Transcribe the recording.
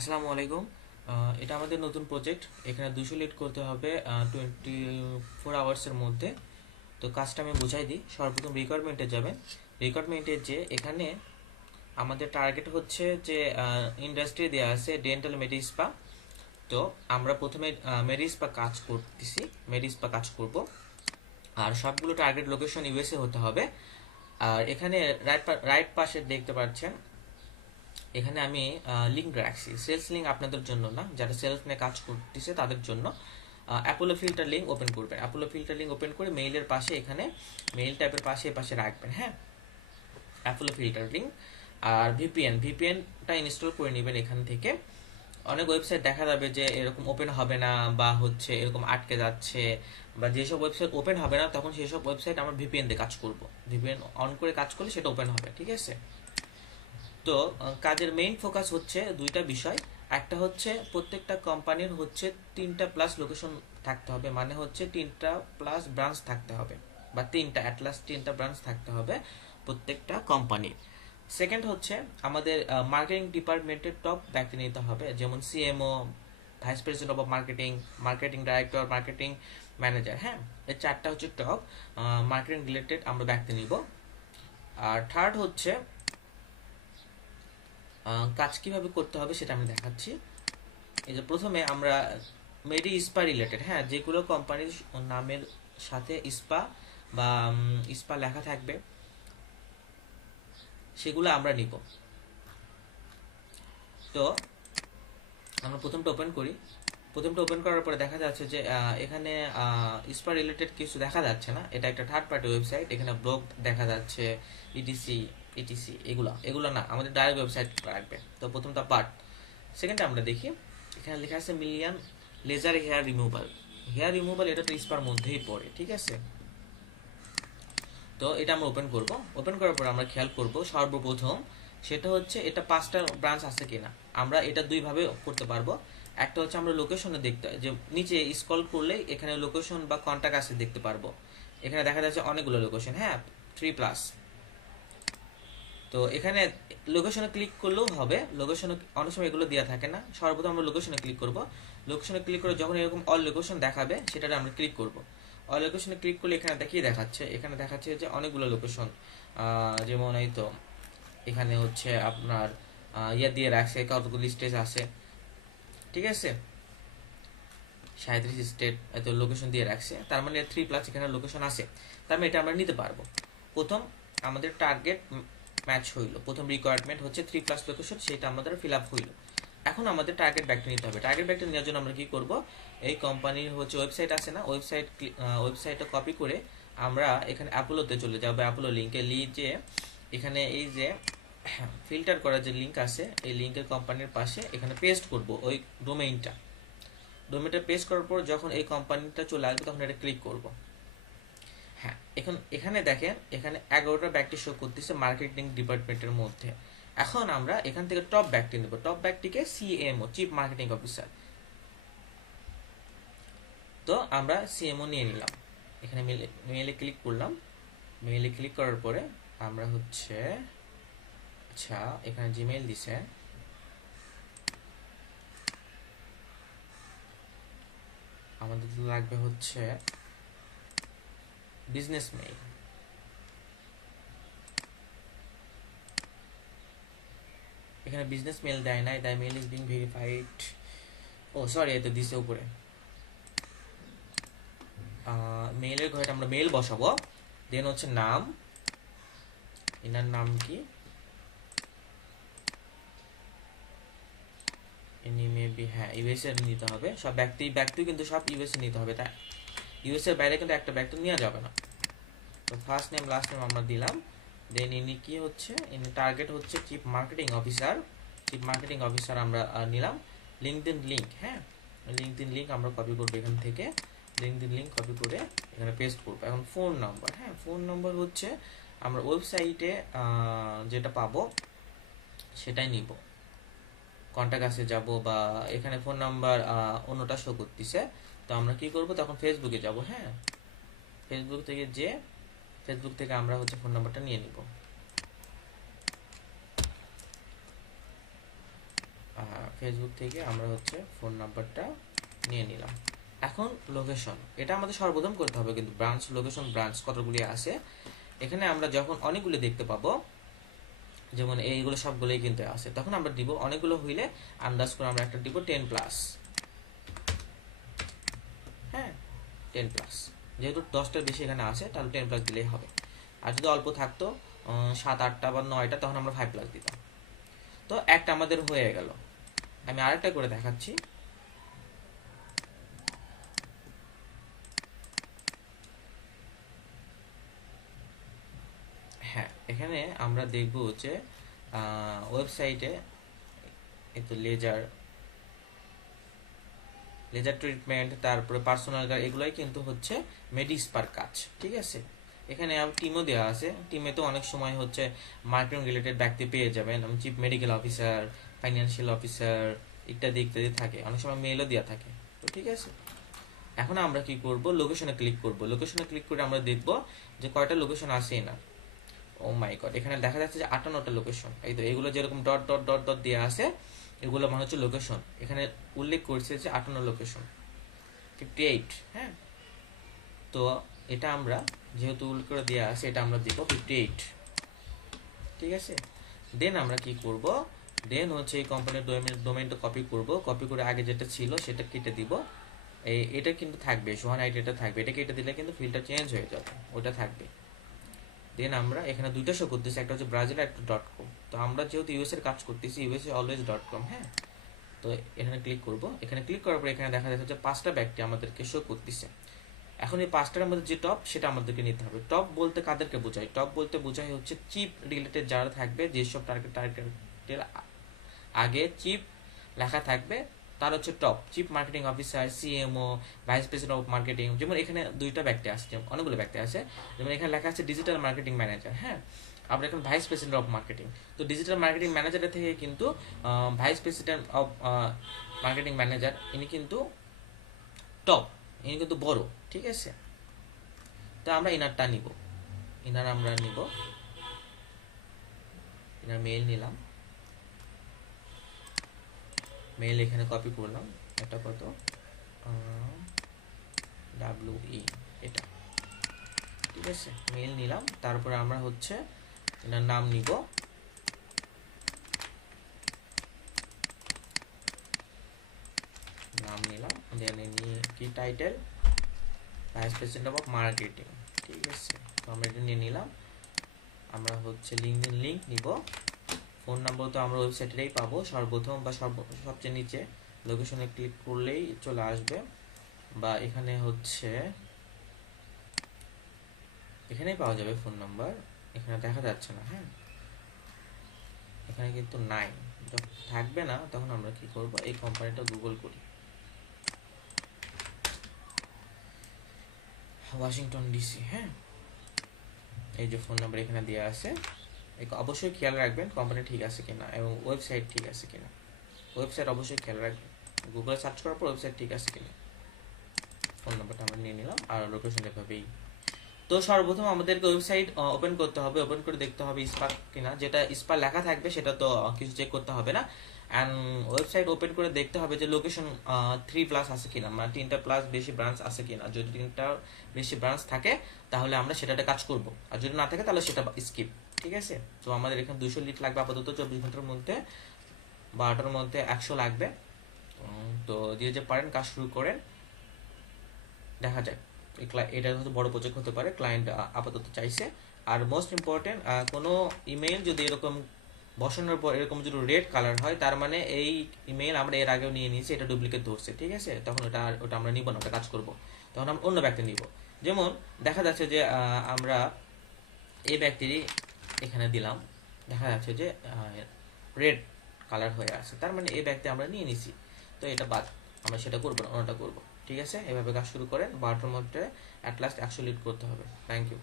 আসসালামু আলাইকুম। এটা আমাদের নতুন প্রজেক্ট। এখানে 200 লিড করতে হবে 24 আওয়ার্সের মধ্যে। তো কাজটা আমি বুঝাই দিই। সর্বপ্রথম রিকোয়ারমেন্টে যাবেন। রিকোয়ারমেন্টে যে এখানে আমাদের টার্গেট হচ্ছে যে ইন্ডাস্ট্রি দেওয়া আছে ডেন্টাল মেডিস্পা। তো আমরা প্রথমে মেডিস্পা কাজ করতেছি, মেডিস্পা কাজ করব। আর সবগুলো টার্গেট লোকেশন ইউএসএ হতে হবে। আর এখানে রাইট পাশে দেখতে পাচ্ছেন, এখানে আমি লিঙ্ক রাখছি। সেলস লিঙ্ক আপনাদের জন্য না, যারা সেলস নিয়ে কাজ করতেছে তাদের জন্য। অ্যাপোলো ফিল্টার লিঙ্ক ওপেন করবেন। অ্যাপোলো ফিল্টার লিঙ্ক ওপেন করে মেইলের পাশে, এখানে মেইল ট্যাবের পাশে পাশে রাখবেন। হ্যাঁ, অ্যাপোলো ফিল্টার লিঙ্ক। আর ভিপিএনটা ইনস্টল করে নেবেন এখান থেকে। অনেক ওয়েবসাইট দেখা যাবে যে এরকম ওপেন হবে না, বা হচ্ছে এরকম আটকে যাচ্ছে, বা যেসব ওয়েবসাইট ওপেন হবে না তখন সেই সব ওয়েবসাইট আমরা ভিপিএন দিয়ে কাজ করব। ভিপিএন অন করে কাজ করলে সেটা ওপেন হবে, ঠিক আছে? তো কাজের মেইন ফোকাস হচ্ছে দুইটা বিষয়। একটা হচ্ছে প্রত্যেকটা কোম্পানির হচ্ছে 3টা প্লাস লোকেশন থাকতে হবে, মানে হচ্ছে 3টা প্লাস ব্রাঞ্চ থাকতে হবে, বা অ্যাটলাস্ট 3টা ব্রাঞ্চ থাকতে হবে প্রত্যেকটা কোম্পানির। সেকেন্ড হচ্ছে আমাদের মার্কেটিং ডিপার্টমেন্টের টপ ব্যক্তি নিতে হবে, যেমন CMO, vice president of marketing, marketing director, marketing manager. হ্যাঁ, এই চারটা হচ্ছে টপ মার্কেটিং রিলেটেড আমরা ব্যক্তি নিব। আর থার্ড হচ্ছে কাজ কিভাবে করতে হবে সেটা আমি দেখাচ্ছি। এই যে প্রথমে আমরা মেডি ইস্পা রিলেটেড, হ্যাঁ, যেগুলো কোম্পানির নামের সাথে ইস্পা বা ইস্পা লেখা থাকবে সেগুলো আমরা নিব। তো আমরা প্রথমটা ওপেন করি। প্রথমটা ওপেন করার পরে দেখা যাচ্ছে যে এখানে ইস্পা রিলেটেড কিছু দেখা যাচ্ছে না। এটা একটা থার্ড পার্টি ওয়েবসাইট। এখানে ব্লগ দেখা যাচ্ছে, ইটিসি ইটিসি, এগুলো এগুলো না, আমাদের ডাইরেক্ট ওয়েবসাইট রাখবে। তো প্রথমটা পার্ট। সেকেন্ডটা আমরা দেখি, এখানে লেখা আছে million laser hair removal. Hair removal এটা তো ইস্পার মধ্যেই পড়ে, ঠিক আছে? তো এটা আমরা ওপেন করব। ওপেন করার পর আমরা খেয়াল করব সর্বপ্রথম সেটা হচ্ছে এটা 5টা ব্রাঞ্চ আছে কিনা। আমরা এটা দুইভাবে করতে পারবো। একটা হচ্ছে আমরা লোকেশনে দেখতে, যে নিচে স্ক্রল করলে এখানে লোকেশন বা কন্টাক্ট আছে দেখতে পারবো। এখানে দেখা যাচ্ছে অনেকগুলো লোকেশন, হ্যাঁ, 3+। তো এখানে লোকেশনে ক্লিক করলেও হবে। লোকেশনে অনেক সময় এগুলো দেওয়া থাকে না। সর্বপ্রথম আমরা লোকেশনে ক্লিক করব। লোকেশনে ক্লিক করে যখন এরকম অল লোকেশন দেখাবে সেটাতে আমরা ক্লিক করব। অল লোকেশনে ক্লিক করলে এখানে দেখিয়ে দেখাচ্ছে, এখানে দেখাচ্ছে যে অনেকগুলো লোকেশন। যেমন এই তো এখানে হচ্ছে আপনার ইয়ে দিয়ে রাখছে কতগুলো স্টেজ আছে, ঠিক আছে? 37 স্টেট এত লোকেশন দিয়ে রাখছে, তার মানে 3+ এখানে লোকেশন আছে। তার মানে এটা আমরা নিতে পারবো। প্রথম আমাদের টার্গেট ম্যাচ হইলো, প্রথম রিকোয়ারমেন্ট হচ্ছে 3+ লোকেশন, সেটা আমাদের ফিল আপ হইলো। এখন আমাদের টার্গেট ব্যাকটা নিতে হবে। টার্গেট ব্যাকটা নেওয়ার জন্য আমরা কি করব, এই কোম্পানির হচ্ছে ওয়েবসাইট আছে না, ওয়েবসাইটটা কপি করে আমরা এখানে অ্যাপোলোতে চলে যাব। অ্যাপোলো লিঙ্কে যে এখানে এই যে ফিল্টার করার যে লিঙ্ক আছে, এই লিঙ্কের কোম্পানির পাশে এখানে পেস্ট করব ওই ডোমেইনটা। ডোমেইনটা পেস্ট করার পর যখন এই কোম্পানিটা চলে আসবে তখন এটা ক্লিক করব। হ্যাঁ, এখন এখানে দেখেন, এখানে 11টা ব্যাগটি শো করতেছে মার্কেটিং ডিপার্টমেন্টের মধ্যে। এখন আমরা এখান থেকে টপ ব্যাগটি নেব। টপ ব্যাগটিকে সিএমও, চিফ মার্কেটিং অফিসার। তো আমরা সিএমও নিয়ে নিলাম। এখানে মেইলে ক্লিক করলাম। মেইলে ক্লিক করার পরে আমরা হচ্ছে, আচ্ছা, এখানে জিমেইল দিছে, আমাদের লাগবে হচ্ছে বিজনেস মেইল। এখানে বিজনেস মেইল দেয় নাই, the mail is being verified. Oh sorry, এটা দিছে উপরে। মেইলের ঘরে আমরা মেইল বসাবো। দেন হচ্ছে নাম, এনার নাম কি, ইনি মেবি, হ্যাঁ, ইউএস এর নিতে হবে। সব ব্যক্তি কিন্তু সব ইউএস এ নিতে হবে, তাই ইউএস এর বাইরে কিন্তু একটা ব্যক্তি নেওয়া যাবে না। তো ফার্স্ট নেম লাস্ট নেম আমরা দিলাম। দেন ইনি কি হচ্ছে, ইনি টার্গেট হচ্ছে chief marketing officer. Chief marketing officer আমরা নিলাম। লিঙ্কডইন লিঙ্ক, হ্যাঁ, লিঙ্কডইন লিঙ্ক আমরা কপি করবো এখান থেকে। লিঙ্কডইন লিঙ্ক কপি করে এখানে পেস্ট করবো। এখন ফোন নাম্বার, হ্যাঁ, ফোন নাম্বার হচ্ছে আমরা ওয়েবসাইটে যেটা পাবো সেটাই নিব। কন্ট্যাক্ট আসে যাব, বা এখানে ফোন নাম্বার অন্যটা শো করতেছে। তো আমরা কি করব, তখন ফেসবুকে যাব। হ্যাঁ, ফেসবুক থেকে আমরা হচ্ছে ফোন নাম্বারটা নিয়ে নিব। ফেসবুক থেকে আমরা হচ্ছে ফোন নাম্বারটা নিয়ে নিলাম। এখন লোকেশন, এটা আমাদের সর্বপ্রথম করতে হবে, কিন্তু ব্রাঞ্চ লোকেশন ব্রাঞ্চ কতগুলি আছে এখানে আমরা যখন অনেকগুলো দেখতে পাবো, যেমন এইগুলো সবগুলোই কিন্তু আছে, তখন আমরা দিব অনেকগুলো হইলে আন্দাজ করে আমরা একটা দিব 10+। হ্যাঁ 10+, যেহেতু 10টার বেশি এখানে আছে তাহলে 10+ দিলেই হবে। আর যদি অল্প থাকতো 7-8টা বা 9টা, তখন আমরা 5+ দিতাম। তো একটা আমাদের হয়ে গেল। আমি আরেকটা করে দেখাচ্ছি। হ্যাঁ এখানে আমরা দেখব যে ওয়েবসাইটে একটু লেজার ট্রিটমেন্ট, তারপরে পার্সোনাল কার, এগুলাই কিন্তু হচ্ছে মেডিস্পার কাজ। ঠিক আছে, এখানে টিমও দেওয়া আছে। টিমে তো অনেক সময় হচ্ছে মার্কেটিং রিলেটেড ব্যক্তি পেয়ে যাবেন, chief medical officer, financial officer ইত্যাদি ইত্যাদি থাকে, অনেক সময় মেলও দেওয়া থাকে। তো ঠিক আছে, এখন আমরা কি করব, লোকেশনে ক্লিক করব। লোকেশনে ক্লিক করে আমরা দেখব যে কয়টা লোকেশন আছে না। ও মাই গড, এখানে দেখা যাচ্ছে যে 58টা লোকেশন। এই তো এগুলো যেরকম ডট ডট ডট ডট দেওয়া আছে, এগুলো মানে হচ্ছে লোকেশন। এখানে উল্লেখ করছে যে 58 লোকেশন, 58। হ্যাঁ, তো এটা আমরা যেহেতু উল্লেখ করে দেওয়া আছে, এটা আমরা দিব 58। ঠিক আছে, দেন আমরা কি করব, দেন হচ্ছে এই কোম্পানির ডোমেইনটা কপি করব। কপি করে আগে যেটা ছিল সেটা কেটে দিব। এটা কিন্তু থাকবে, সোহান আইডি এটা থাকবে, এটা কেটে দিলে কিন্তু ফিল্ডটা চেঞ্জ হয়ে যাবে, ওটা থাকবে। দেন আমরা এখানে দুইটা শো করতেছি, একটা হচ্ছে ব্রাজিল আর একটা .com। তো আমরা যেহেতু ইউএস এর কাজ করতেছি, ইউএসএ অলওয়েজ .com। হ্যাঁ, তো এখানে ক্লিক করব। এখানে ক্লিক করার পর এখানে দেখা যাচ্ছে যে 5টা ব্যক্তি আমাদেরকে শো করতেছে। এখন এই 5টার মধ্যে যে টপ, সেটা আমাদেরকে নিতে হবে। টপ বলতে কাদেরকে বোঝায়? টপ বলতে বোঝায় হচ্ছে চিপ রিলেটেড যারা থাকবে, যেসব টার্গেটের আগে চিপ লেখা থাকবে, তার হচ্ছে top. Chief marketing officer, CMO, vice president of marketing. যেমন এখানে দুইটা ব্যক্তি আছে, অনেকগুলো ব্যক্তি আছে। যেমন এখানে লেখা আছে ডিজিটাল মার্কেটিং ম্যানেজার। হ্যাঁ, আমরা এখন ভাইস প্রেসিডেন্ট অফ মার্কেটিং। তো ডিজিটাল মার্কেটিং ম্যানেজারের থেকে কিন্তু vice president of marketing manager, ইনি কিন্তু টপ, ইনি কিন্তু বড়। ঠিক আছে, তো আমরা ইনারটা নিব, ইনার আমরা নিব, ইনার মেইল নিলাম, মেইল এখানে কপি করলাম। এটা কত, WE, এটা। ঠিক আছে, মেইল নিলাম। তারপরে আমরা হচ্ছে এনার নাম নিব, নাম নিলাম। দেন নিয়ে কি title, vice president of marketing. ঠিক আছে, তো আমরা এটা নিয়ে নিলাম। আমরা হচ্ছে লিঙ্কডিন লিঙ্ক নিব। ফোন নাম্বার তো আমরা ওয়েবসাইটেই পাবো সর্বপ্রথম, বা সবচেয়ে নিচে লোকেশনে ক্লিক করলেই চলে আসবে, বা এখানে হচ্ছে এখানেই পাওয়া যাবে ফোন নাম্বার। এখানে দেখা যাচ্ছে না। হ্যাঁ, এখানে কিন্তু নাই, যখন থাকবে না তখন আমরা কি করব, এই কোম্পানিটা গুগল করি, ওয়াশিংটন ডিসি। হ্যাঁ, এই যে ফোন নাম্বার এখানে দেওয়া আছে। অবশ্যই খেয়াল রাখবেন কোম্পানি ঠিক আছে কিনা এবং ওয়েবসাইট ঠিক আছে কিনা। ওয়েবসাইট অবশ্যই খেয়াল রাখবেন, গুগলে সার্চ করার পর ওয়েবসাইট ঠিক আছে কিনা। ফোন নাম্বারটা আমরা নিয়ে নিলাম, আর লোকেশন এভাবেই। তো সর্বপ্রথম আমাদেরকে ওয়েবসাইট ওপেন করতে হবে, ওপেন করে দেখতে হবে স্পার্ক কিনা। যেটা স্পার লেখা থাকবে সেটা তো কিছু চেক করতে হবে না। অ্যান্ড ওয়েবসাইট ওপেন করে দেখতে হবে যে লোকেশন 3+ আছে কিনা, মানে 3টা প্লাস বেশি ব্রাঞ্চ আছে কিনা। যদি 3টা বেশি ব্রাঞ্চ থাকে তাহলে আমরা সেটাতে কাজ করব, আর যদি না থাকে তাহলে সেটা স্কিপ। ঠিক আছে, তো আমাদের এখানে 200 লিড লাগবে আপাতত। 24 ঘন্টার মধ্যে, 12টার মধ্যে 100 লাগবে। তো যে পারেন কাজ শুরু করেন, দেখা যায়। এটা হচ্ছে বড় প্রজেক্ট হতে পারে, ক্লায়েন্ট আপাতত চাইছে। আর মোস্ট ইম্পর্টেন্ট, কোনো ইমেল যদি এরকম বসানোর পর এরকম যদি রেড কালার হয়, তার মানে এই ইমেল আমরা এর আগেও নিয়ে নিয়েছি, এটা ডুপ্লিকেট ধরছে। ঠিক আছে, তখন ওটা আমরা নিব না, ওটা কাজ করব, তখন আমরা অন্য ব্যক্তি নিব। যেমন দেখা যাচ্ছে যে আমরা এই ব্যক্তিরই এখানে দিলাম, দেখা যাচ্ছে যে রেড কালার হয়ে আছে, তার মানে এই ব্যক্তি আমরা নিয়ে নিছি। তো এটা বাদ, আমরা সেটা করবো না, অন্যটা করবো। ঠিক আছে, এভাবে কাজ শুরু করেন। 12টার মধ্যে অ্যাট লাস্ট 100 লিড করতে হবে। Thank you.